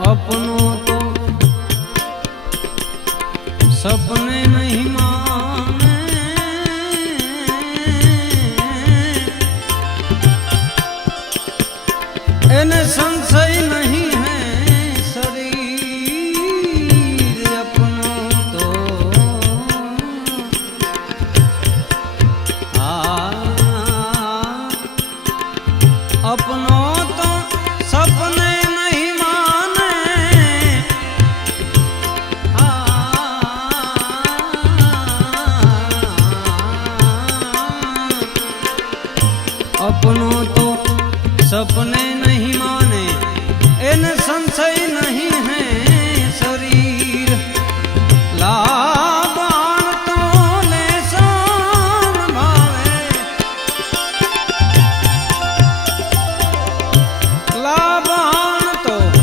अपनों तो सपने नहीं माने, इन्हें संशय नहीं है शरीर। अपनों तो अपनों तो सपने नहीं माने, अपनों तो सपने नहीं माने, इन संशय नहीं